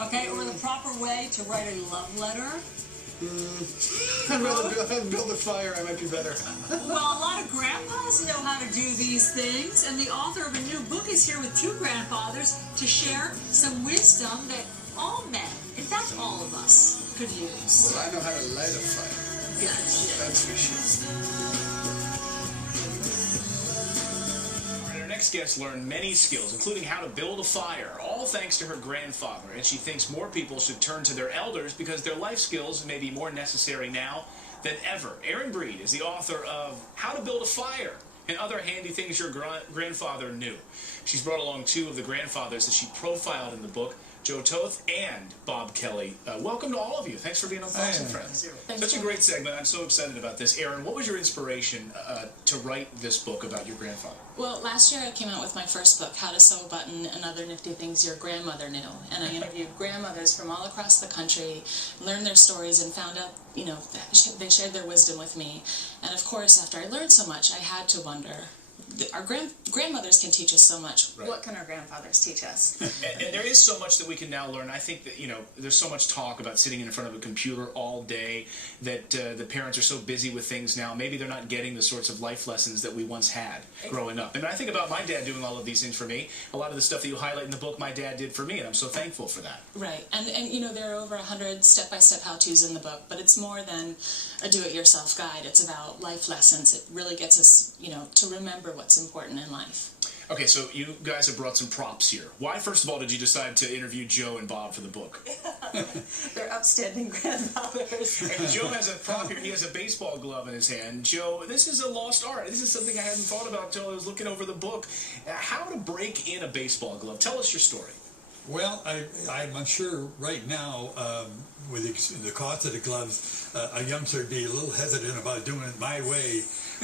Okay, or the proper way to write a love letter. I'd rather build a fire. I might be better. Well, a lot of grandpas know how to do these things, and the author of a new book is here with two grandfathers to share some wisdom that all men, in fact all of us, could use. Well, I know how to light a fire. Gotcha. That's for sure. Our next guest learned many skills, including how to build a fire, all thanks to her grandfather. And she thinks more people should turn to their elders because their life skills may be more necessary now than ever. Erin Bried is the author of How to Build a Fire and Other Handy Things Your Grandfather Knew. She's brought along two of the grandfathers that she profiled in the book, Toth and Bob Kelly. Welcome to all of you. Thanks for being on Fox and Friends. Such a great segment. I'm so excited about this. Erin, what was your inspiration to write this book about your grandfather? Well, last year I came out with my first book, How to Sew a Button and Other Nifty Things Your Grandmother Knew. And I interviewed grandmothers from all across the country, learned their stories, and found out, you know, they shared their wisdom with me. And of course, after I learned so much, I had to wonder, our grandmothers can teach us so much. Right. What can our grandfathers teach us? And there is so much that we can now learn. I think that, you know, there's so much talk about sitting in front of a computer all day that the parents are so busy with things now. Maybe they're not getting the sorts of life lessons that we once had growing up. And I think about my dad doing all of these things for me. A lot of the stuff that you highlight in the book, my dad did for me, and I'm so thankful for that. Right. And you know, there are over 100 step-by-step how-tos in the book, but it's more than a do-it-yourself guide. It's about life lessons. It really gets us, you know, to remember what's important in life. Okay, so you guys have brought some props here. Why, first of all, did you decide to interview Joe and Bob for the book? They're upstanding grandfathers. And Joe has a prop here. He has a baseball glove in his hand. Joe, this is a lost art. This is something I hadn't thought about until I was looking over the book. How to break in a baseball glove. Tell us your story. Well, I'm sure right now, with the cost of the gloves, a youngster would be a little hesitant about doing it my way.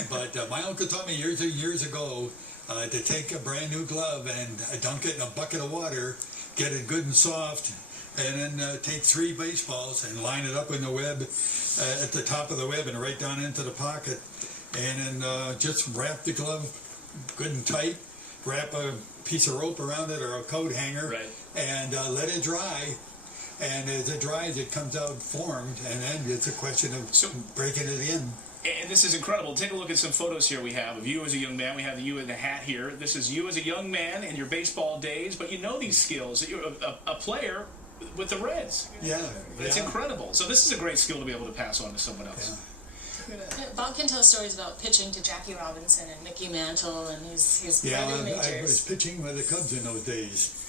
But my uncle taught me years and years ago to take a brand new glove and dunk it in a bucket of water, get it good and soft, and then take 3 baseballs and line it up in the web at the top of the web and right down into the pocket. And then just wrap the glove good and tight, wrap a piece of rope around it or a coat hanger, right, and let it dry. And as it dries, it comes out formed, and then it's a question of breaking it in. And this is incredible. Take a look at some photos here we have of you as a young man. We have you in the hat here. This is you as a young man in your baseball days, but you know these skills. You're a player with the Reds. Yeah. It's incredible. So this is a great skill to be able to pass on to someone else. Yeah. Bob can tell stories about pitching to Jackie Robinson and Mickey Mantle and his I was pitching with the Cubs in those days.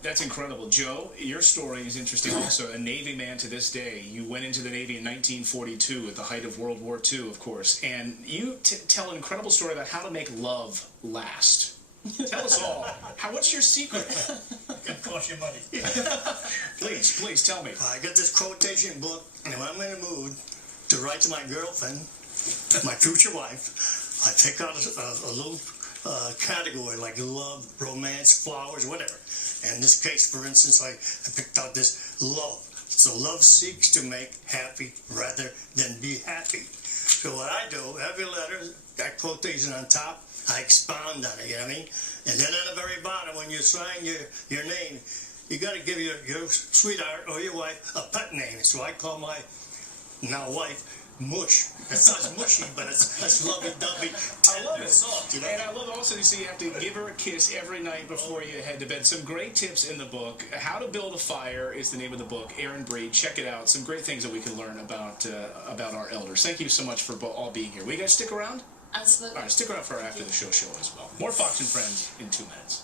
That's incredible. Joe, your story is interesting also. A Navy man to this day. You went into the Navy in 1942 at the height of World War II, of course, and you tell an incredible story about how to make love last. Tell us all. What's your secret? It can cost you money. Please tell me. I got this quotation book, and when I'm in the mood to write to my girlfriend, my future wife, I pick out a little category like love, romance, flowers, whatever. And in this case, for instance, I picked out this love. So love seeks to make happy rather than be happy. So what I do, every letter, that quotation on top, I expound on it, you know what I mean? And then on the very bottom, when you sign your name, you got to give your sweetheart or your wife a pet name. So I call my now wife Mush. That sounds mushy, but it's lovey-dovey. I love it. Soft, you know? And I love also you see you have to give her a kiss every night before you head to bed. Some great tips in the book. How to Build a Fire is the name of the book. Erin Bried, check it out. Some great things that we can learn about our elders. Thank you so much for all being here. Will you guys stick around? Absolutely. All right, stick around for after the show as well. More Fox and Friends in 2 minutes.